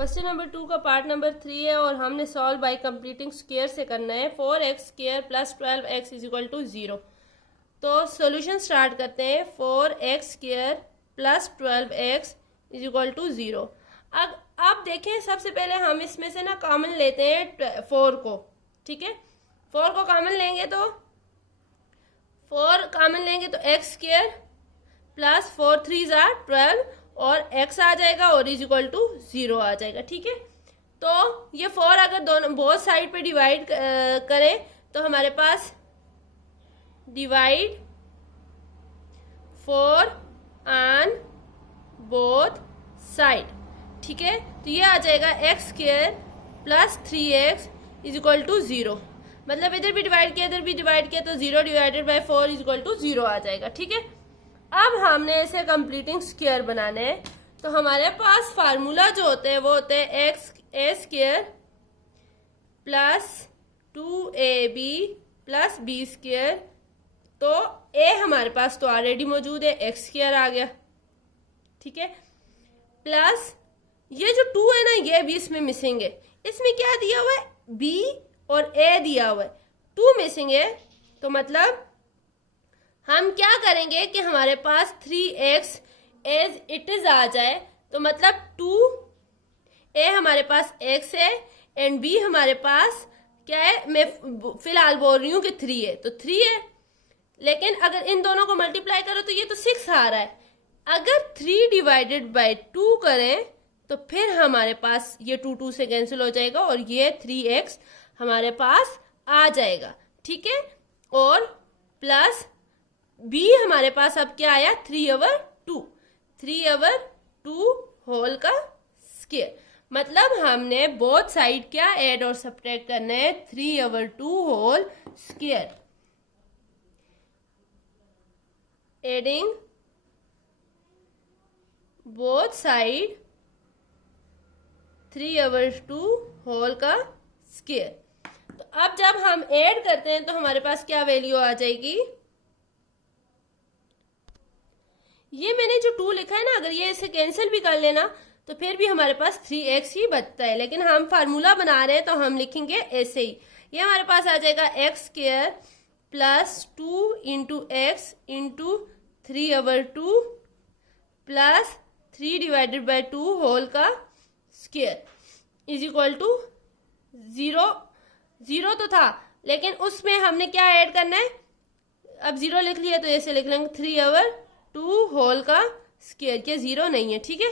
Question number 2 का part number 3 है और हमने सॉल्व बाय कंप्लीटिंग स्क्वायर से करना है। 4x square plus 12x is equal to 0। तो सॉल्यूशन स्टार्ट करते हैं। 4x square plus 12x is equal to 0। अब देखें, सबसे पहले हम इसमें से ना कॉमन लेते हैं 4 को। ठीक है, 4 को कॉमन लेंगे तो 4 कॉमन लेंगे तो x स्क्वायर प्लस 4 3 जार 12 और x आ जाएगा और इज इक्वल टू 0 आ जाएगा। ठीक है, तो ये 4 अगर दोनों बोथ साइड पे डिवाइड करें तो हमारे पास डिवाइड 4 ऑन बोथ साइड। ठीक है, तो ये आ जाएगा x square plus 3x is equal to 0। मतलब इधर भी डिवाइड किया इधर भी डिवाइड किया तो 0 divided by 4 is equal to 0 आ जाएगा। ठीक है, अब हमने इसे कंप्लीटिंग स्क्वायर बनाने हैं। तो हमारे पास फार्मूला जो होते हैं वो होते हैं x a square plus 2ab plus b square. तो ए हमारे पास तो ऑलरेडी मौजूद है, एक्स स्क्वायर आ गया। ठीक है, प्लस ये जो 2 है ना ये भी इसमें मिसिंग है। इसमें क्या दिया हुआ है, b और a दिया हुआ है, 2 मिसिंग है। तो मतलब हम क्या करेंगे कि हमारे पास 3x एज इट इज आ जाए। तो मतलब 2a हमारे पास x है एंड b हमारे पास क्या है, मैं फिलहाल बोल रही हूं कि 3 है तो 3 है। लेकिन अगर इन दोनों को मल्टीप्लाई करो तो ये तो 6 आ रहा है। अगर 3 डिवाइडेड बाय 2 करें तो फिर हमारे पास ये 2 से कैंसिल हो जाएगा और ये 3x हमारे पास आ जाएगा। ठीक है, और प्लस b हमारे पास अब क्या आया, 3/2 होल का स्क्वायर। मतलब हमने बोथ साइड क्या ऐड और सब्ट्रैक्ट करना है, 3/2 whole square. Adding both side 3/2 whole का स्क्वायर। तो अब जब हम ऐड करते हैं तो हमारे पास क्या वैल्यू आ जाएगी, ये मैंने जो 2 लिखा है ना, अगर ये इसे कैंसिल भी कर लेना तो फिर भी हमारे पास 3x ही बचता है। लेकिन हम फार्मूला बना रहे हैं तो हम लिखेंगे ऐसे ही। ये हमारे पास आ जाएगा x square plus 2 into x into 3/2 plus 3 divided by 2 whole का स्क्वायर इज इक्वल टू 0 तो था लेकिन उसमें हमने क्या ऐड करना है, अब 0 लिख लिया तो ऐसे लिख लेंगे 3/2 होल का स्क्वायर के 0 नहीं है। ठीक है,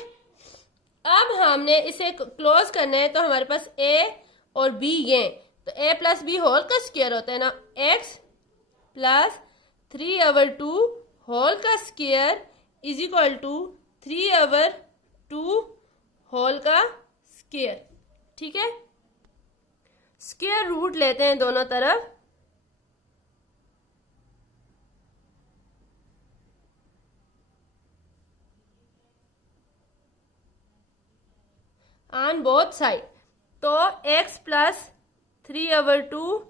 अब हमने इसे क्लोज करना है तो हमारे पास a और b ये, तो a प्लस बी होल का स्क्वायर होता है ना, x प्लस 3/2 होल का square is equal to 3/2 whole का स्क्वायर। ठीक है, स्क्वायर रूट लेते हैं दोनों तरफ। ऑन बोथ साइड, तो x प्लस 3/2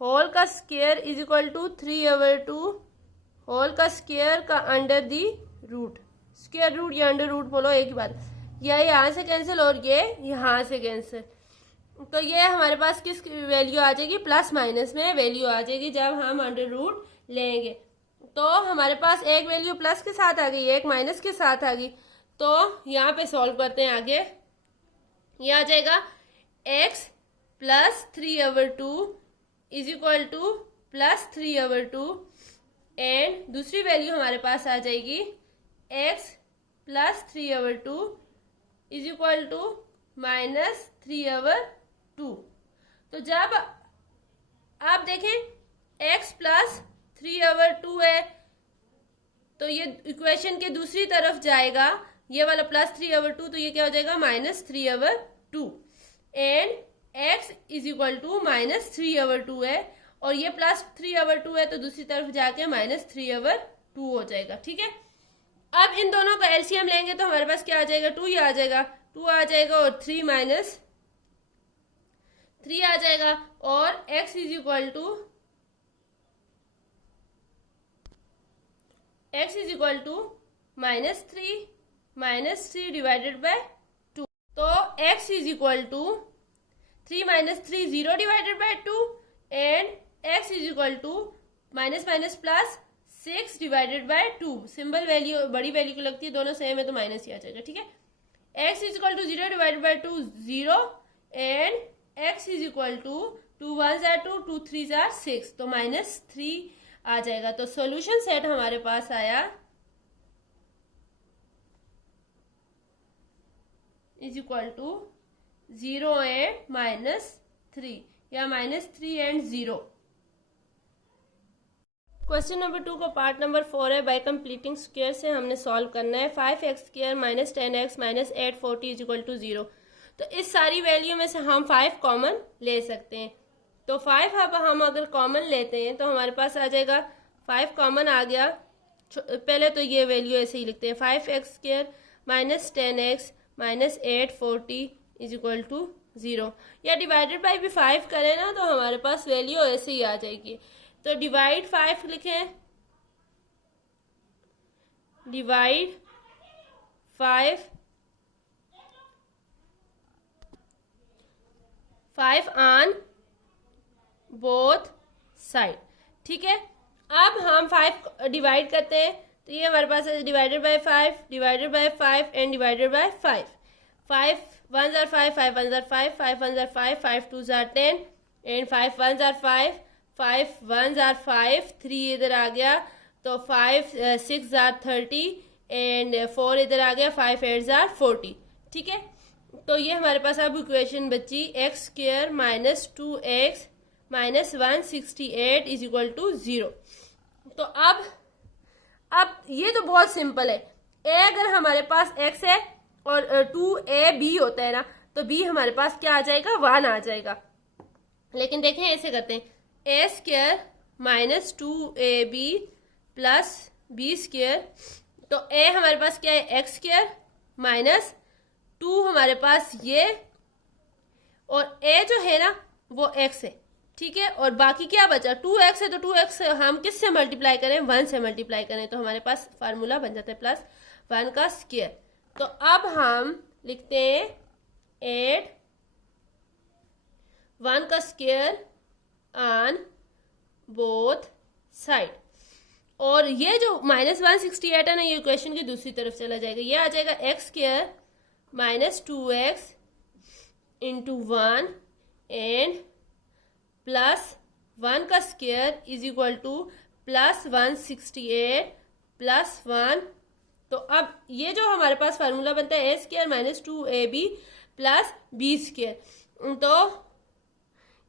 होल का square is equal to 3/2 whole का स्क्वायर का under the root. Square root या अंडर रूट बोलो एक ही बात, यह यहाँ से कैंसिल और ये यहाँ से कैंसिल। तो ये हमारे पास किस वैल्यू आ जाएगी, प्लस माइनस में वैल्यू आ जाएगी जब हम अंडर रूट लेंगे। तो हमारे पास एक वैल्यू प्लस के साथ आ गई, एक माइनस के साथ आ गई। तो यहाँ पे सॉल्व करते हैं आगे। ये आ जाएगा x plus 3/2 is equal to plus 3/2 and दूसरी वैल्यू हमारे पास आ जाएगी x plus 3/2 is equal to minus 3/2। तो जब आप देखें x प्लस 3/2 है तो ये इक्वेशन के दूसरी तरफ जाएगा, ये वाला प्लस 3/2 तो ये क्या हो जाएगा minus 3/2 and x is equal to minus 3/2 है और ये प्लस 3/2 है तो दूसरी तरफ जाके माइनस 3/2 हो जाएगा। ठीक है, अब इन दोनों का एलसीएम लेंगे तो हमारे पास क्या आ जाएगा, 2 ही आ जाएगा, 2 आ जाएगा और 3 माइनस 3 आ जाएगा और x is equal to -3 divided by 2। तो x is equal to 3 minus 3 0 divided by 2 and x is equal to minus minus plus 6 divided by 2। Symbol value बड़ी वैल्यू को लगती है, दोनों सेम है तो माइनस ही आ जाएगा, ठीक है। x is equal to 0 divided by 2 0 and x is equal to 2 1 or 2 2 3 or 6, तो -3 आ जाएगा। तो सॉल्यूशन सेट हमारे पास आया इज इक्वल टू 0 एंड -3 या -3 एंड 0। क्वेश्चन नंबर 2 को पार्ट नंबर 4 है। बाय कंप्लीटिंग स्क्वायर से हमने सॉल्व करना है। 5x square minus 10x minus 840 is equal to 0। तो इस सारी वैल्यू में से हम 5 कॉमन ले सकते हैं। तो 5 अब हम अगर कॉमन लेते हैं तो हमारे पास आ जाएगा 5 कॉमन आ गया। पहले तो ये वैल्यू ऐसे ही लिखते हैं, 5x square minus 10x minus 840 is equal to 0। या डिवाइडेड बाई भी 5 करें ना तो हमारे पास वैल्यू ऐसे ही आ जाएगी। तो डिवाइड 5 लिखें, डिवाइड 5 ऑन बोथ साइड, ठीक है। अब हम 5 डिवाइड करते हैं तो ये हमारे पास है divided by 5 divided by 5 and divided by 5। 5 1 or 5 5 1 or 5 5 1 or 5 5 2 or 10 and 5 1 or 5 5 1 or 5 3 इधर आ गया तो 5 6 आर 30 एंड 4 इधर आ गया 5 8 आर 40, ठीक है। तो ये हमारे पास अब इक्वेशन बची x square minus 2x minus 168 is equal to 0। तो अब ये तो बहुत सिंपल है। a अगर हमारे पास x है और 2ab होता है ना तो b हमारे पास क्या आ जाएगा 1 आ जाएगा। लेकिन देखें ऐसे करते हैं, a square minus 2ab plus b square, तो a हमारे पास क्या है x स्क्वायर माइनस 2 हमारे पास ये, और a जो है ना वो x है, ठीक है। और बाकी क्या बचा 2x है तो 2x हम किससे मल्टीप्लाई करें 1 से मल्टीप्लाई करें तो हमारे पास फार्मूला बन जाता है प्लस 1 का स्क्वायर। तो अब हम लिखते हैं 8 1 का स्क्वायर ऑन बोथ साइड, और ये जो माइनस 168 है ना ये इक्वेशन की दूसरी तरफ चला जाएगा। ये आ जाएगा x square minus 2x into 1 and plus 1 का square is equal to plus 168 plus 1। तो अब ये जो हमारे पास फार्मूला बनता है a square minus 2ab plus b square, तो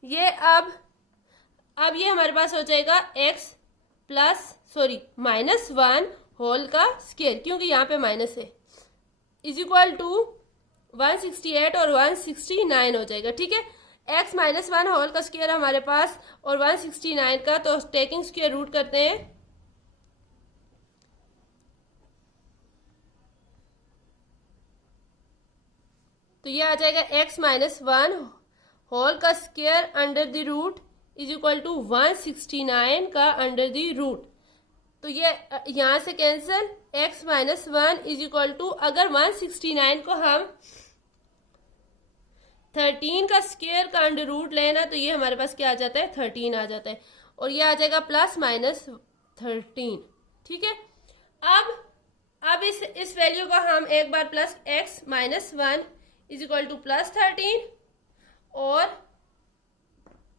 ये अब ये हमारे पास हो जाएगा x प्लस माइनस 1 होल का स्क्वायर, क्योंकि यहाँ पे माइनस है, इज इक्वल टू 168 और 169 हो जाएगा, ठीक है। x माइनस 1 होल का स्क्वायर हमारे पास और 169 का, तो टेकिंग स्क्वायर रूट करते हैं। तो ये आ जाएगा x माइनस 1 होल का square under the root is equal to 169 का अंडर द रूट। तो ये यहां से cancel, x minus 1 is equal to, अगर 169 को हम 13 का स्क्वायर का अंडर रूट लेना तो ये हमारे पास क्या आ जाता है 13 आ जाता है, और ये आ जाएगा प्लस माइनस 13, ठीक है। अब इस वैल्यू का हम एक बार plus x minus 1 is equal to plus 13, और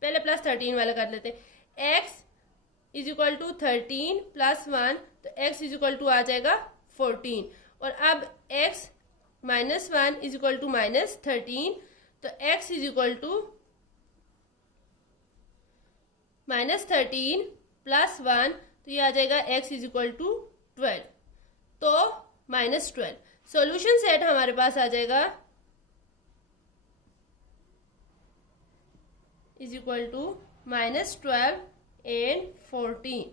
पहले प्लस 13 वाला कर लेते हैं, x is equal to 13 plus 1 तो x इज इक्वल टू आ जाएगा 14, और अब x minus 1 is equal to minus 13 तो x is equal to minus 13 plus 1 तो ये आ जाएगा x इज इक्वल टू 12, तो माइनस 12। सॉल्यूशन सेट हमारे पास आ जाएगा इज इक्वल टू -12 and 14।